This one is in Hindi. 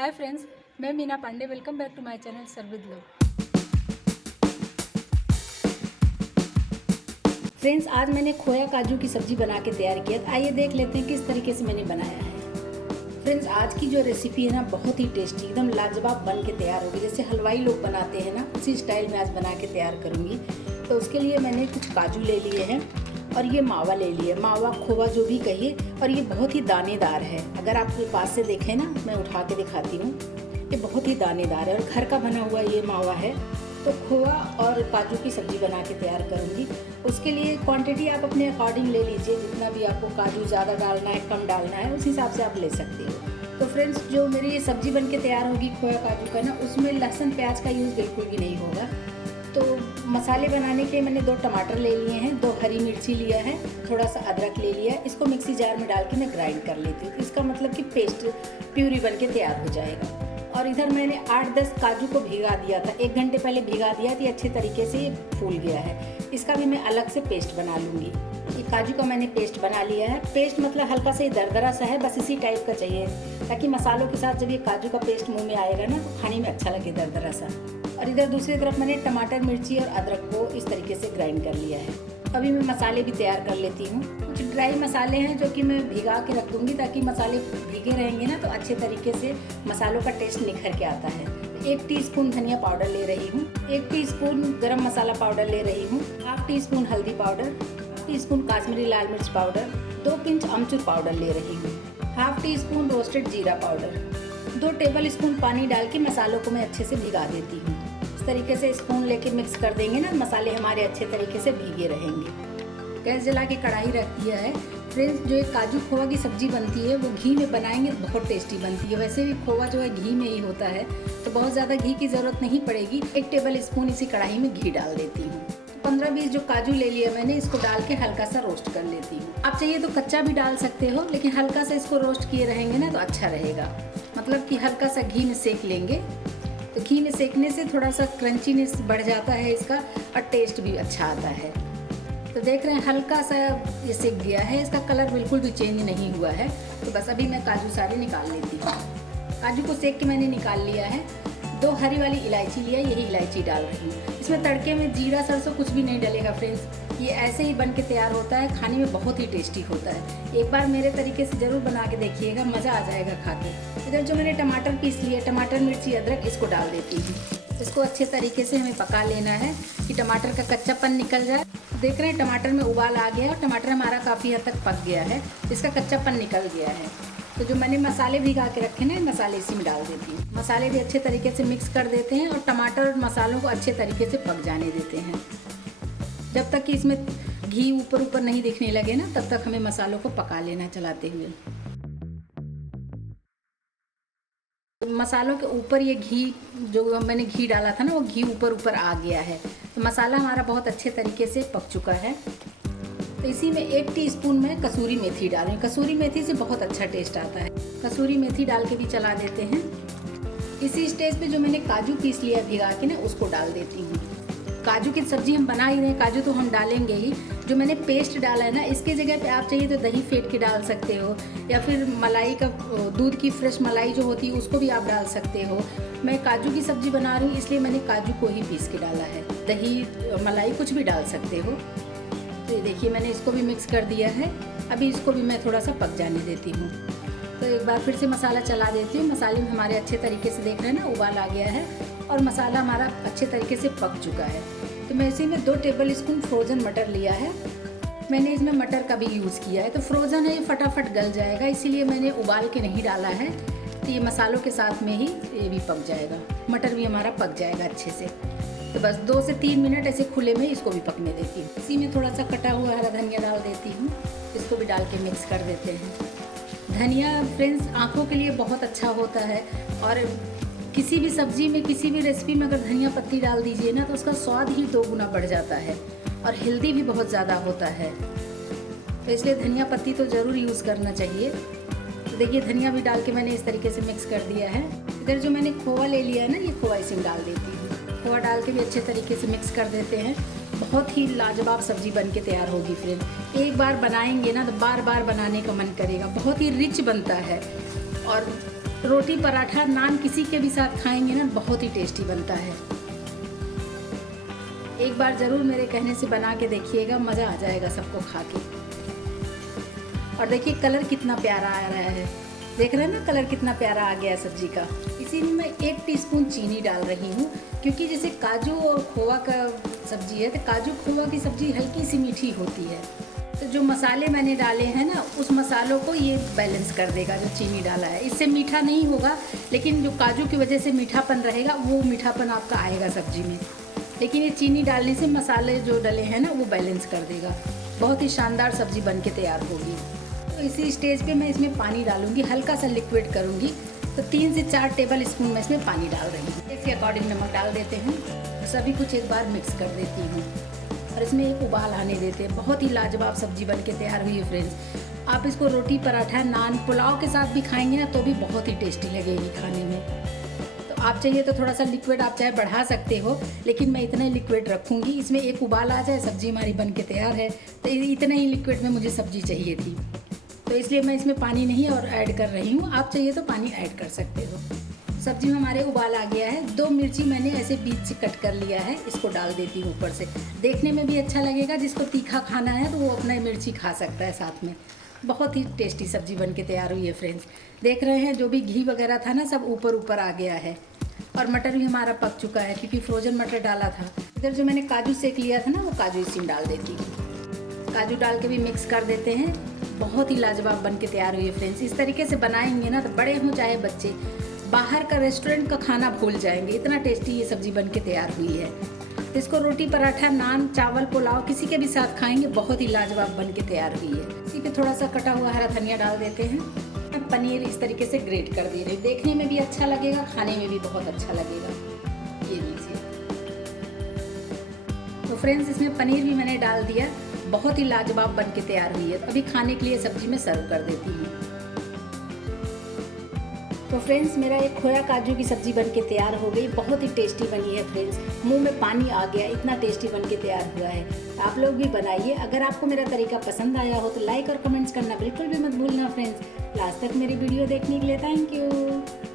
हाय फ्रेंड्स, मैं Meena Pandey. Welcome back to my channel सर्विद लव। फ्रेंड्स, आज मैंने खोया काजू की सब्जी बना के तैयार किया। आइए देख लेते हैं किस तरीके से मैंने बनाया है। फ्रेंड्स, आज की जो रेसिपी है ना, बहुत ही टेस्टी, एकदम लाजवाब बन के तैयार होगी। जैसे हलवाई लोग बनाते हैं ना, उसी स्टाइल में आज बना के तैयार करूँगी। तो उसके लिए मैंने कुछ काजू ले लिए हैं और ये मावा ले लिया, मावा खोवा जो भी कहिए। और ये बहुत ही दानेदार है। अगर आप पास से देखें ना, मैं उठा के दिखाती हूँ, ये बहुत ही दानेदार है और घर का बना हुआ ये मावा है। तो खोवा और काजू की सब्ज़ी बना के तैयार करूँगी। उसके लिए क्वांटिटी आप अपने अकॉर्डिंग ले लीजिए, जितना भी आपको काजू ज़्यादा डालना है, कम डालना है, उस हिसाब से आप ले सकते हो। तो फ्रेंड्स, जो मेरी ये सब्ज़ी बन के तैयार होगी खोया काजू का ना, उसमें लहसुन प्याज का यूज़ बिल्कुल भी नहीं होगा। तो मसाले बनाने के लिए मैंने 2 टमाटर ले लिए हैं, 2 हरी मिर्ची लिया है, थोड़ा सा अदरक ले लिया है। इसको मिक्सी जार में डाल के मैं ग्राइंड कर लेती हूँ। इसका मतलब कि पेस्ट प्यूरी बन के तैयार हो जाएगा। और इधर मैंने 8-10 काजू को भिगा दिया था, 1 घंटे पहले भिगा दिया था। ये अच्छे तरीके से फूल गया है। इसका भी मैं अलग से पेस्ट बना लूँगी। ये काजू का मैंने पेस्ट बना लिया है। पेस्ट मतलब हल्का से दरदरा सा है, बस इसी टाइप का चाहिए, ताकि मसालों के साथ जब ये काजू का पेस्ट मुँह में आएगा ना, तो खाने में अच्छा लगे, दरदरा सा। और इधर दूसरी तरफ मैंने टमाटर, मिर्ची और अदरक को इस तरीके से ग्राइंड कर लिया है। अभी मैं मसाले भी तैयार कर लेती हूँ। कुछ ड्राई मसाले हैं जो कि मैं भिगा के रख दूँगी, ताकि मसाले भीगे रहेंगे ना, तो अच्छे तरीके से मसालों का टेस्ट निखर के आता है। 1 टीस्पून धनिया पाउडर ले रही हूँ, 1 टीस्पून गरम मसाला पाउडर ले रही हूँ, 1/2 टीस्पून हल्दी पाउडर, 1 टीस्पून काश्मीरी लाल मिर्च पाउडर, 2 पिंच अमचूर पाउडर ले रही हूँ, 1/2 टीस्पून रोस्टेड जीरा पाउडर। 2 टेबल स्पून पानी डाल के मसालों को मैं अच्छे से भिगा देती हूँ। इस तरीके से स्पून लेके मिक्स कर देंगे ना, मसाले हमारे अच्छे तरीके से भीगे रहेंगे। गैस जला के कढ़ाई रख दिया है। फ्रेंड्स, जो एक काजू खोवा की सब्जी बनती है, वो घी में बनाएंगे तो बहुत टेस्टी बनती है। वैसे भी खोवा जो है घी में ही होता है, तो बहुत ज़्यादा घी की ज़रूरत नहीं पड़ेगी। 1 टेबल स्पून इसी कढ़ाई में घी डाल देती हूँ। 15-20 जो काजू ले लिया मैंने, इसको डाल के हल्का सा रोस्ट कर लेती हूँ। आप चाहिए तो कच्चा भी डाल सकते हो, लेकिन हल्का सा इसको रोस्ट किए रहेंगे ना, तो अच्छा रहेगा। मतलब कि हल्का सा घी में सेक लेंगे, तो घी में सेकने से थोड़ा सा क्रंचीनेस बढ़ जाता है इसका, और टेस्ट भी अच्छा आता है। तो देख रहे हैं, हल्का सा ये सेक गया है, इसका कलर बिल्कुल भी चेंज नहीं हुआ है। तो बस अभी मैं काजू सारे निकाल लेती हूँ। काजू को सेक के मैंने निकाल लिया है। 2 हरी वाली इलायची लिया, यही इलायची डाल रही हूँ। इसमें तड़के में जीरा सरसों कुछ भी नहीं डलेगा फ्रेंड्स, ये ऐसे ही बन के तैयार होता है। खाने में बहुत ही टेस्टी होता है। एक बार मेरे तरीके से ज़रूर बना के देखिएगा, मज़ा आ जाएगा खा के। इधर जो मैंने टमाटर पीस लिए, टमाटर, मिर्ची, अदरक, इसको डाल देती हूँ। इसको अच्छे तरीके से हमें पका लेना है कि टमाटर का कच्चापन निकल जाए। देख रहे हैं, टमाटर में उबाल आ गया और टमाटर हमारा काफ़ी हद तक पक गया है, इसका कच्चापन निकल गया है। तो जो मैंने मसाले भिगा के रखे ना, मसाले इसी में डाल देती हूँ। मसाले भी अच्छे तरीके से मिक्स कर देते हैं और टमाटर और मसालों को अच्छे तरीके से पक जाने देते हैं। जब तक कि इसमें घी ऊपर नहीं दिखने लगे ना, तब तक हमें मसालों को पका लेना चलाते हुए। मसालों के ऊपर ये घी, जो मैंने घी डाला था ना, वो घी ऊपर आ गया है। तो मसाला हमारा बहुत अच्छे तरीके से पक चुका है। तो इसी में 1 टीस्पून में कसूरी मेथी डालूंगी। कसूरी मेथी से बहुत अच्छा टेस्ट आता है। कसूरी मेथी डाल के भी चला देते हैं। इसी स्टेज पे जो मैंने काजू पीस लिया भिगा के ना, उसको डाल देती हूँ। काजू की सब्ज़ी हम बना ही रहे हैं, काजू तो हम डालेंगे ही। जो मैंने पेस्ट डाला है ना, इसके जगह पे आप चाहिए तो दही फेंट के डाल सकते हो, या फिर मलाई का, दूध की फ्रेश मलाई जो होती है, उसको भी आप डाल सकते हो। मैं काजू की सब्ज़ी बना रही हूँ, इसलिए मैंने काजू को ही पीस के डाला है। दही, मलाई कुछ भी डाल सकते हो। तो ये देखिए, मैंने इसको भी मिक्स कर दिया है। अभी इसको भी मैं थोड़ा सा पक जाने देती हूँ। तो एक बार फिर से मसाला चला देती हूँ। मसाले में हमारे अच्छे तरीके से देख रहे हैं ना, उबाल आ गया है और मसाला हमारा अच्छे तरीके से पक चुका है। तो मैं इसी में 2 टेबल स्पून फ्रोज़न मटर लिया है। मैंने इसमें मटर का भी यूज़ किया है। तो फ्रोज़न है, ये फटाफट गल जाएगा, इसीलिए मैंने उबाल के नहीं डाला है। तो ये मसालों के साथ में ही ये भी पक जाएगा, मटर भी हमारा पक जाएगा अच्छे से। तो बस 2 से 3 मिनट ऐसे खुले में इसको भी पकने देती हूँ। इसी में थोड़ा सा कटा हुआ हरा धनिया डाल देती हूँ। इसको भी डाल के मिक्स कर देते हैं। धनिया फ्रेंड्स आँखों के लिए बहुत अच्छा होता है, और किसी भी सब्ज़ी में, किसी भी रेसिपी में अगर धनिया पत्ती डाल दीजिए ना, तो उसका स्वाद ही 2 गुना बढ़ जाता है और हेल्दी भी बहुत ज़्यादा होता है। तो इसलिए धनिया पत्ती तो ज़रूर यूज़ करना चाहिए। तो देखिए, धनिया भी डाल के मैंने इस तरीके से मिक्स कर दिया है। इधर जो मैंने खोवा ले लिया है ना, ये खोवा इसी में डाल देती हूँ। खोवा डाल के भी अच्छे तरीके से मिक्स कर देते हैं। बहुत ही लाजवाब सब्ज़ी बन के तैयार होगी फ्रेंड। एक बार बनाएंगे ना, तो बार बार बनाने का मन करेगा। बहुत ही रिच बनता है और रोटी पराठा नान किसी के भी साथ खाएंगे ना, बहुत ही टेस्टी बनता है। एक बार ज़रूर मेरे कहने से बना के देखिएगा, मज़ा आ जाएगा सबको खा के। और देखिए कलर कितना प्यारा आ रहा है, देख रहे हैं ना कलर कितना प्यारा आ गया है सब्जी का। इसी में मैं 1 टीस्पून चीनी डाल रही हूँ, क्योंकि जैसे काजू और खोवा का सब्जी है तो काजू खोवा की सब्जी हल्की सी मीठी होती है, तो जो मसाले मैंने डाले हैं ना उस मसालों को ये बैलेंस कर देगा। जो चीनी डाला है इससे मीठा नहीं होगा, लेकिन जो काजू की वजह से मीठापन रहेगा वो मीठापन आपका आएगा सब्जी में। लेकिन ये चीनी डालने से मसाले जो डले हैं ना वो बैलेंस कर देगा। बहुत ही शानदार सब्जी बन के तैयार होगी। तो इसी स्टेज पे मैं इसमें पानी डालूंगी, हल्का सा लिक्विड करूँगी। तो 3 से 4 टेबल स्पून मैं इसमें पानी डाल रही हूँ। इसके अकॉर्डिंग नमक डाल देते हैं, सभी कुछ एक बार मिक्स कर देती हूँ और इसमें एक उबाल आने देते हैं। बहुत ही लाजवाब सब्जी बन के तैयार हुई है फ्रेंड्स। आप इसको रोटी पराठा नान पुलाव के साथ भी खाएंगे ना तो भी बहुत ही टेस्टी लगेगी खाने में। तो आप चाहिए तो थोड़ा सा लिक्विड आप चाहे बढ़ा सकते हो, लेकिन मैं इतना लिक्विड रखूँगी। इसमें एक उबाल आ जाए, सब्जी हमारी बन के तैयार है। तो इतने ही लिक्विड में मुझे सब्जी चाहिए थी, तो इसलिए मैं इसमें पानी नहीं और ऐड कर रही हूँ। आप चाहिए तो पानी ऐड कर सकते हो। सब्जी में हमारे उबाल आ गया है। 2 मिर्ची मैंने ऐसे बीच से कट कर लिया है, इसको डाल देती हूँ ऊपर से। देखने में भी अच्छा लगेगा, जिसको तीखा खाना है तो वो अपना मिर्ची खा सकता है साथ में। बहुत ही टेस्टी सब्जी बन के तैयार हुई है फ्रेंड्स। देख रहे हैं जो भी घी वगैरह था ना सब ऊपर ऊपर आ गया है। और मटर भी हमारा पक चुका है, क्योंकि फ्रोजन मटर डाला था। इधर जो मैंने काजू सेक लिया था ना वो काजू इसी में डाल देती हूँ। काजू डाल के भी मिक्स कर देते हैं। बहुत ही लाजवाब बन के तैयार हुई है फ्रेंड्स। इस तरीके से बनाएंगे ना तो बड़े हों चाहे बच्चे, बाहर का रेस्टोरेंट का खाना भूल जाएंगे। इतना टेस्टी ये सब्जी बन के तैयार हुई है। तो इसको रोटी पराठा नान चावल पुलाव किसी के भी साथ खाएंगे, बहुत ही लाजवाब बन के तैयार हुई है। इसी पे थोड़ा सा कटा हुआ हरा धनिया डाल देते हैं। पनीर इस तरीके से ग्रेट कर दे रही हूँ, देखने में भी अच्छा लगेगा, खाने में भी बहुत अच्छा लगेगा। ये लीजिए। तो फ्रेंड्स इसमें पनीर भी मैंने डाल दिया। बहुत ही लाजवाब बन के तैयार हुई है। अभी खाने के लिए सब्जी में सर्व कर देती हूँ। तो फ्रेंड्स मेरा एक खोया काजू की सब्जी बन के तैयार हो गई। बहुत ही टेस्टी बनी है फ्रेंड्स, मुंह में पानी आ गया, इतना टेस्टी बन के तैयार हुआ है। आप लोग भी बनाइए। अगर आपको मेरा तरीका पसंद आया हो तो लाइक और कमेंट्स करना बिल्कुल भी मत भूलना फ्रेंड्स। लास्ट तक मेरी वीडियो देखने के लिए थैंक यू।